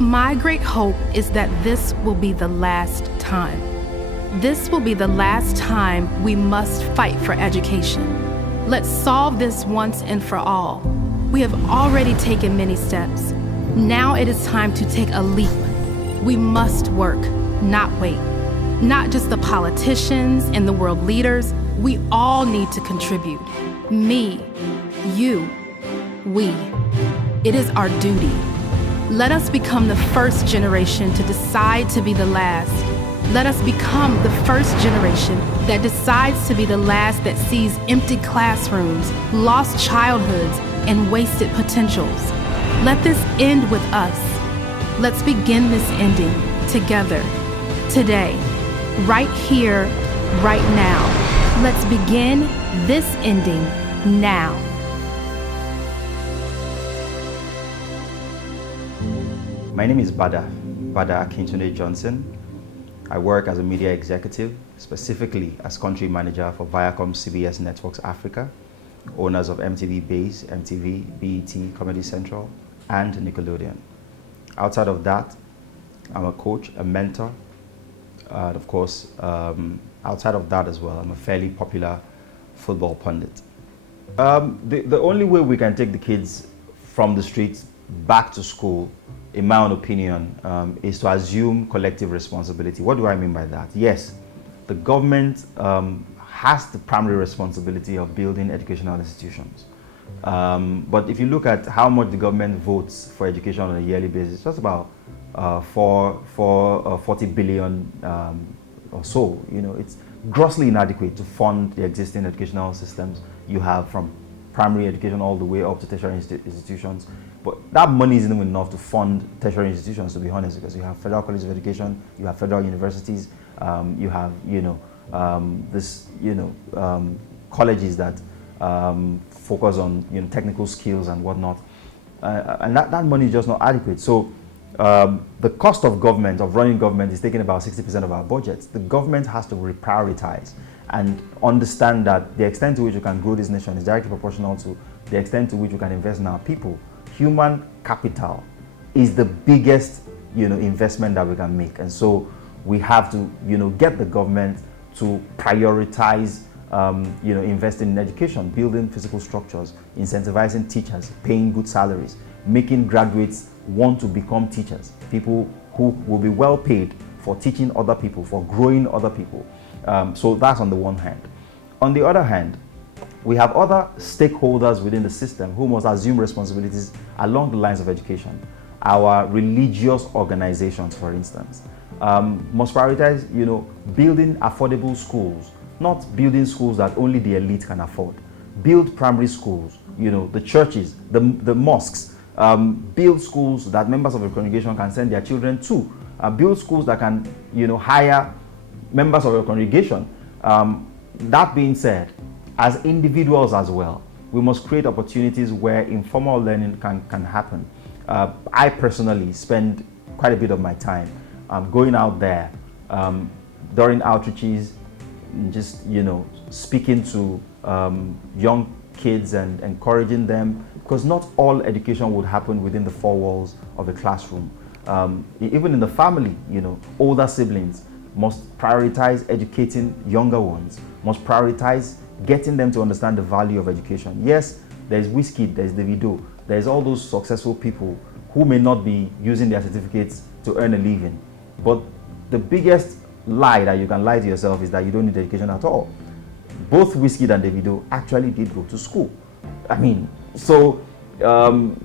My great hope is that this will be the last time. This will be the last time we must fight for education. Let's solve this once and for all. We have already taken many steps. Now it is time to take a leap. We must work, not wait. Not just the politicians and the world leaders, we all need to contribute. Me, you, we. It is our duty. Let us become the first generation to decide to be the last. Let us become the first generation that decides to be the last that sees empty classrooms, lost childhoods, and wasted potentials. Let this end with us. Let's begin this ending together, today, right here, right now. Let's begin this ending now. My name is Bada Akintunde Johnson. I work as a media executive, specifically as country manager for Viacom CBS Networks Africa, owners of MTV Base, MTV, BET, Comedy Central, and Nickelodeon. Outside of that, I'm a coach, a mentor, and of course, outside of that as well, I'm a fairly popular football pundit. The only way we can take the kids from the streets back to school, in my own opinion, is to assume collective responsibility. What do I mean by that? Yes, the government has the primary responsibility of building educational institutions. But if you look at how much the government votes for education on a yearly basis, it's just about 40 billion or so. You know, it's grossly inadequate to fund the existing educational systems you have, from primary education all the way up to tertiary institutions. But that money isn't even enough to fund tertiary institutions, to be honest, because you have federal colleges of education, you have federal universities, you have, colleges that focus on, technical skills and whatnot. And that money is just not adequate. So the cost of government, of running government, is taking about 60% of our budget. The government has to reprioritize and understand that the extent to which we can grow this nation is directly proportional to the extent to which we can invest in our people. Human capital is the biggest, investment that we can make. And so we have to, get the government to prioritize, investing in education, building physical structures, incentivizing teachers, paying good salaries, making graduates want to become teachers, people who will be well paid for teaching other people, for growing other people. So that's on the one hand. On the other hand, we have other stakeholders within the system who must assume responsibilities along the lines of education. Our religious organizations, for instance, must prioritize, building affordable schools, not building schools that only the elite can afford. Build primary schools, the churches, the mosques, build schools that members of the congregation can send their children to, build schools that can, hire members of the congregation. That being said, as individuals as well, we must create opportunities where informal learning can happen. I personally spend quite a bit of my time going out there during outreaches, just speaking to young kids and encouraging them, because not all education would happen within the four walls of a classroom. Even in the family, older siblings must prioritize educating younger ones, must prioritize getting them to understand the value of education. Yes, there's Wizkid, there's Davido, there's all those successful people who may not be using their certificates to earn a living. But the biggest lie that you can lie to yourself is that you don't need education at all. Both Wizkid and Davido actually did go to school.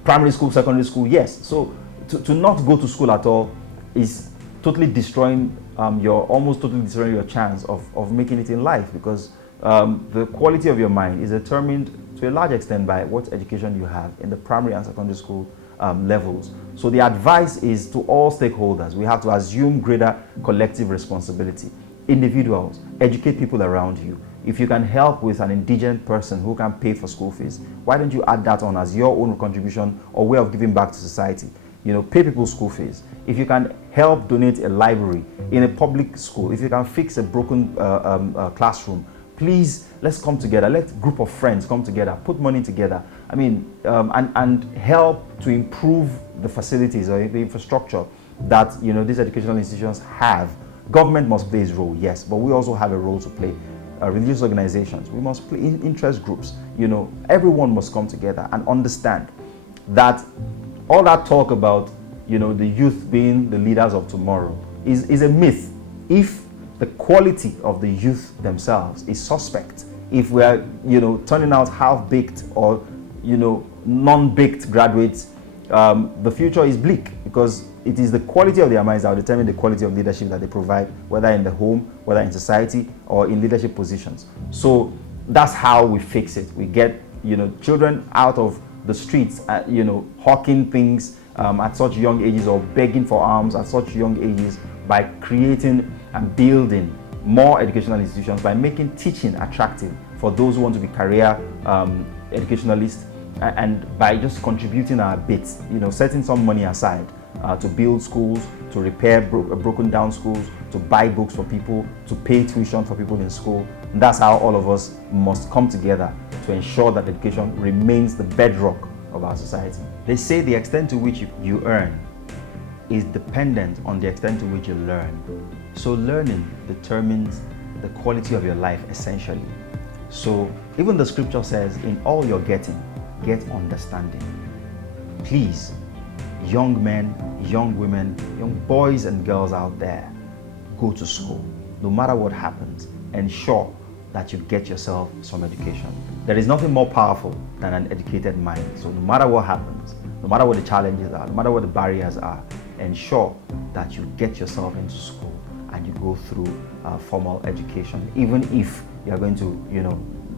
Primary school, secondary school, yes. So to not go to school at all is totally destroying almost totally destroying your chance of making it in life, because the quality of your mind is determined to a large extent by what education you have in the primary and secondary school levels. So the advice is to all stakeholders. We have to assume greater collective responsibility. Individuals, educate people around you. If you can help with an indigent person who can pay for school fees, why don't you add that on as your own contribution or way of giving back to society? Pay people's school fees. If you can help donate a library in a public school, if you can fix a broken classroom, please, let's come together. Let a group of friends come together, put money together, and help to improve the facilities or the infrastructure that these educational institutions have. Government must play its role, yes, but we also have a role to play. Religious organizations, we must play interest groups. Everyone must come together and understand that all that talk about the youth being the leaders of tomorrow is a myth. If the quality of the youth themselves is suspect, if we are turning out half-baked or non-baked graduates, the future is bleak, because it is the quality of their minds that will determine the quality of leadership that they provide, whether in the home, whether in society, or in leadership positions. So that's how we fix it. We get children out of the streets, hawking things at such young ages, or begging for alms at such young ages, by creating and building more educational institutions, by making teaching attractive for those who want to be career educationalists, and by just contributing our bits, setting some money aside to build schools, to repair broken down schools, to buy books for people, to pay tuition for people in school. And that's how all of us must come together to ensure that education remains the bedrock of our society. They say the extent to which you earn is dependent on the extent to which you learn. So learning determines the quality of your life, essentially. So even the scripture says, in all you're getting, get understanding. Please, young men, young women, young boys and girls out there, go to school. No matter what happens, ensure that you get yourself some education. There is nothing more powerful than an educated mind. So no matter what happens, no matter what the challenges are, no matter what the barriers are, ensure that you get yourself into school and you go through formal education. Even if you're going to,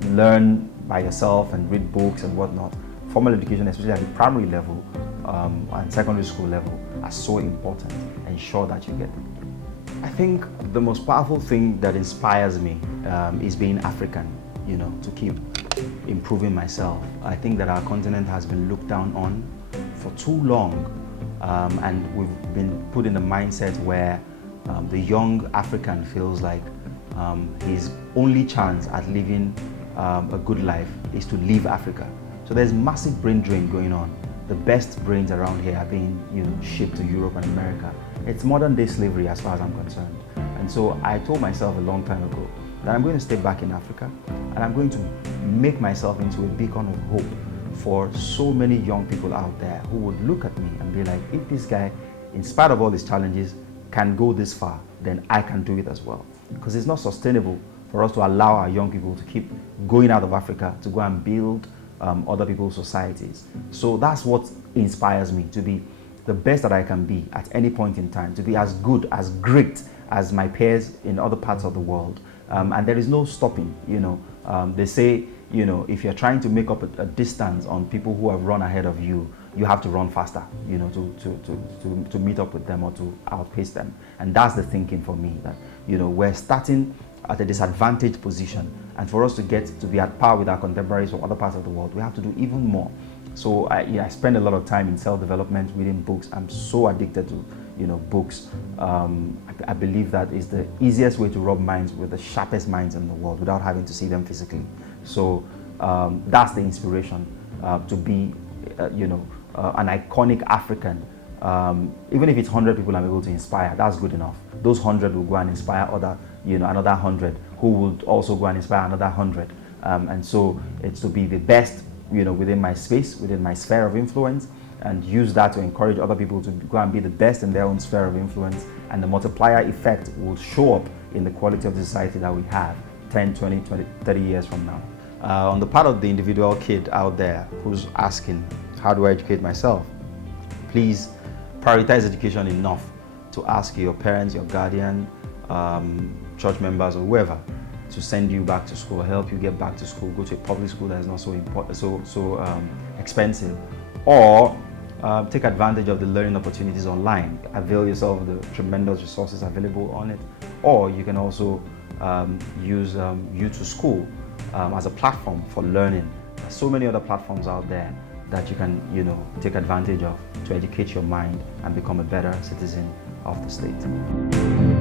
learn by yourself and read books and whatnot, formal education, especially at the primary level and secondary school level, are so important. Ensure that you get them. I think the most powerful thing that inspires me is being African, to keep improving myself. I think that our continent has been looked down on for too long, and we've been put in a mindset where the young African feels like his only chance at living a good life is to leave Africa. So there's massive brain drain going on. The best brains around here are being shipped to Europe and America. It's modern day slavery as far as I'm concerned. And so I told myself a long time ago that I'm going to stay back in Africa, and I'm going to make myself into a beacon of hope for so many young people out there who would look at me and be like, if this guy, in spite of all these challenges, can go this far, then I can do it as well. Because it's not sustainable for us to allow our young people to keep going out of Africa to go and build other people's societies. So that's what inspires me, to be the best that I can be at any point in time, to be as good, as great as my peers in other parts of the world. And there is no stopping. They say, if you're trying to make up a distance on people who have run ahead of you, you have to run faster, to meet up with them or to outpace them. And that's the thinking for me, that we're starting at a disadvantaged position, and for us to get to be at par with our contemporaries from other parts of the world, we have to do even more. So I spend a lot of time in self-development, reading books. I'm so addicted to books. I believe that is the easiest way to rub minds with the sharpest minds in the world without having to see them physically. So that's the inspiration, to be an iconic African. Even if it's 100 people I'm able to inspire, that's good enough. Those 100 will go and inspire another 100, who would also go and inspire another 100. And so it's to be the best, within my space, within my sphere of influence, and use that to encourage other people to go and be the best in their own sphere of influence. And the multiplier effect will show up in the quality of the society that we have 10, 20, 30 years from now. On the part of the individual kid out there who's asking, how do I educate myself? Please prioritize education enough to ask your parents, your guardian, church members, or whoever to send you back to school, help you get back to school, go to a public school that is not so expensive, or take advantage of the learning opportunities online. Avail yourself of the tremendous resources available on it, or you can also use U2School as a platform for learning. There's so many other platforms out there that you can take advantage of to educate your mind and become a better citizen of the state.